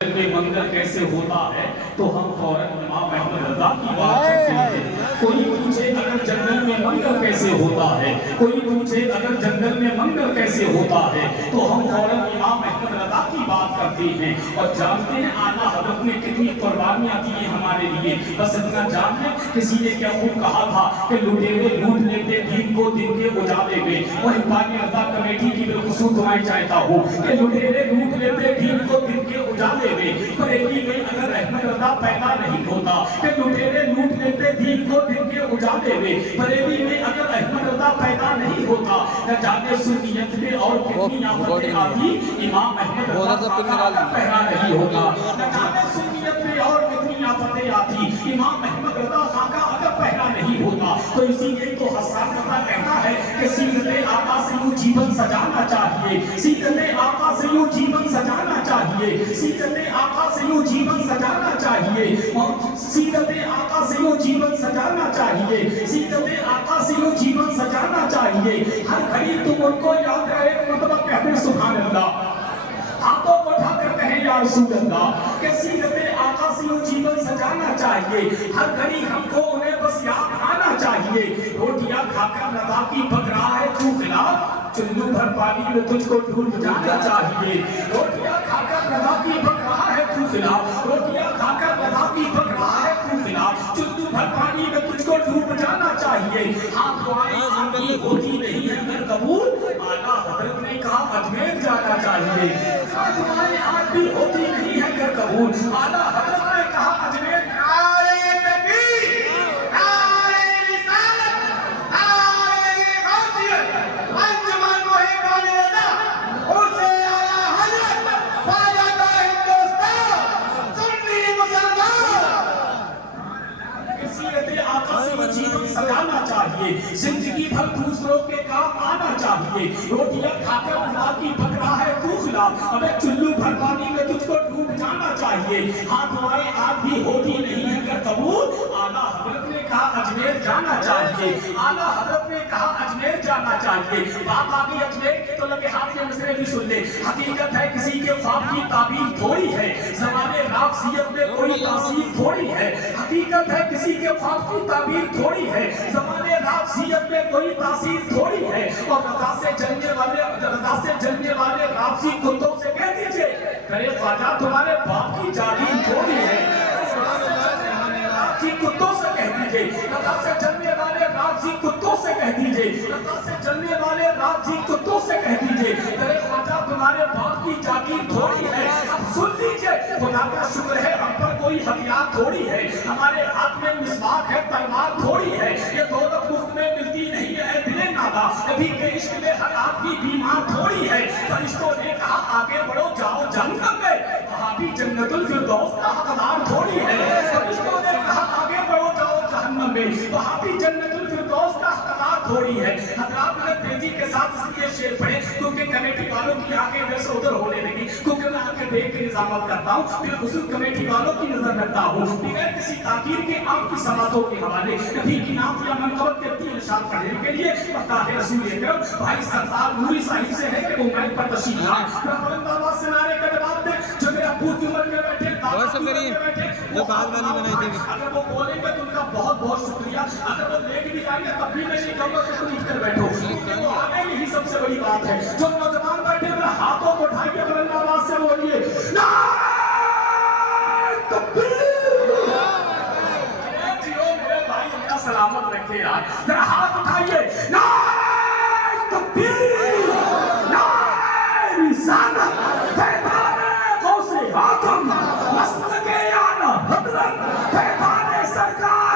में मंगल कैसे होता है तो हम फौरन इमाम अहमद रज़ा की बात करते हैं। कोई पूछे अगर जंगल में मंगल कैसे होता है, कोई पूछे अगर जंगल में मंगल कैसे होता है तो हम फौरन इमाम अहमद रज़ा की बात करते हैं। और जानते हैं आला हज़रत ने कितनी कुर्बानियां दी हैं हमारे लिए। बस इतना जान लें, किसी ने क्या खूब कहा था कि लुटेरे लूट लेते दिन को दिन के उजाले में। और इमाम रज़ा कमेटी की बिल्कुल दुआएं चाहता हूँ कि लुटेरे लूट लेते दिन को दिन के उजाले में। बरेली में अगर अहमद रज़ा पैदा नहीं होता कि लुटेरे लूट लेते दिन को दिन के उजाले में। बरेली में अगर अहमद रज़ा पैदा नहीं होता न जाने सुन्नियत में और कितनी आफतें आती, इमाम अहमद रज़ा का पहरा नहीं होता। न जाने सुन्नियत में और कितनी आफतें आती, इमाम अहमद रज़ा का अगर पहरा नहीं होता। तो इसीलिए तो हसन रज़ा कहता है कि सीरते आका से यूं जीवन सजाना चाहिए, सीरते आका से यूं जीवन सजाना चाहिए, सीरते आका से यूं जीवन सजाना चाहिए, सीरते आका से यूं जीवन सजाना चाहिए, सीरते आका से यूं जीवन सजाना चाहिए। हर घड़ी तुम उनको याद रहे, मतलब कहते हैं सुभान अल्लाह, हाथों को उठा कर कहें या रसूल अल्लाह कि सीरते आका से यूं जीवन सजाना चाहिए। हर घड़ी हमको उन्हें बस याद आना चाहिए। रोटियां खाकर रज़ा की पक रहा है तू खिलाफ, चुल्लू भर पानी में तुझको ढूंढ जाना चाहिए। रोटियां खाकर रज़ा की पक रहा है तू खिलाफ, रोटियां खाकर रज़ा की पक रहा है तू खिलाफ, चुल्लू भर पानी में तुझको डूब जाना चाहिए। आप दुआएं आपकी होती नहीं है अगर कबूल, आला हज़रत ने कहा अजमेर जाना चाहिए। दुआएं आज भी होती नहीं है अगर कबूल, आला हज़रत ने कहा अजमेर। जीवन सजाना चाहिए, जिंदगी भर दूसरों के काम आना चाहिए। रोटियां खाकर रज़ा की पक रहा है तू खिलाफ, अबे चुल्लू भर पानी में तुझको डूब जाना चाहिए। हाँ दुआएं आज भी होती नहीं है अगर कबूल, आला हज़रत ने कहा अजमेर जाना चाहिए, आला हज़रत ने कहा अजमेर जाना चाहिए। बात आ गई अजमेर की तो लगे हाथ में मसले भी सुन ले। हकीकत है किसी के ख्वाब की ताबीर थोड़ी है, ज़माने राफ़ज़ियत में कोई तासीर थोड़ी है। हकीकत है किसी के ख्वाब की ताबीर थोड़ी है, ज़माने राफ़ज़ियत में कोई तासीर थोड़ी है। और रज़ा से जलने वाले राफ़ज़ी कुत्तों से कह दीजिए अरे ख्वाजा तुम्हारे बाप की जागीर थोड़ी है। राफ़ज़ी कुत्तों से कह दीजिए, रज़ा से जलने वाले राफ़ज़ी कुत्तों से कह दीजिए, रज़ा से जलने वाले राफ़ज़ी कुत्तों से कह दीजिए अरे ख्वाजा तुम्हारे बाप की जागीर थोड़ी है। अब सुन लीजिए, खुदा का शुक्र है हम पर कोई हथियार थोड़ी है, हमारे हाथ में मिसवाक है तलवार थोड़ी है। ये दौलत मुफ्त में मिलती नहीं है दिले नादा, कभी के इश्क में हर आदमी बीमार थोड़ी है। फरिश्तों ने कहा आगे बढ़ो जाओ जन्नत में, वहाँ भी जन्नतुल फिरदौस का हकदार थोड़ी है। फरिश्तों ने कहा आगे बढ़ो जाओ जहन्नम में, वहाँ भी जन्नतुल फिरदौस का हकदार थोड़ी है। हज़रात मैंने तेजी के साथ इसलिए शेर पढ़े क्योंकि कमेटी वालों की आंखें इधर से उधर होने लगी, क्योंकि मैं आंखें देख के निजामत करता हूँ, फिर उसी कमेटी वालों की नजर रखता हूँ बगैर किसी ताकीर के आपकी समातों के हवाले नबी की नाम या मनकबत के 3 इरशाद पढ़ने के लिए पता है रसूल अकरम भाई सरदार नूरी साहिब से है कि वो माइक पर तशरीफ लाए, बुलंद आवाज से नारे का जवाब दे जो मेरे अब्बू की उम्र में बैठे जो बात वाली बनाई थी। अगर वो बोलेंगे तो उनका बहुत बहुत शुक्रिया, अगर वो लेके भी जाएंगे तब भी मैं नहीं कहूँगा कि तुम उठकर बैठो, क्योंकि वो आगे यही सबसे बड़ी बात है। जो नौजवान बैठे हुए हाथों को उठाइए, बुलंद आवाज से बोलिए सलामत रखे यार, जरा हाथ उठाइए, नारे तकबीर, नारे रिसालत, फैज़ाने गौसे आज़म, मस्तके आला हज़रत, फैज़ाने सरकार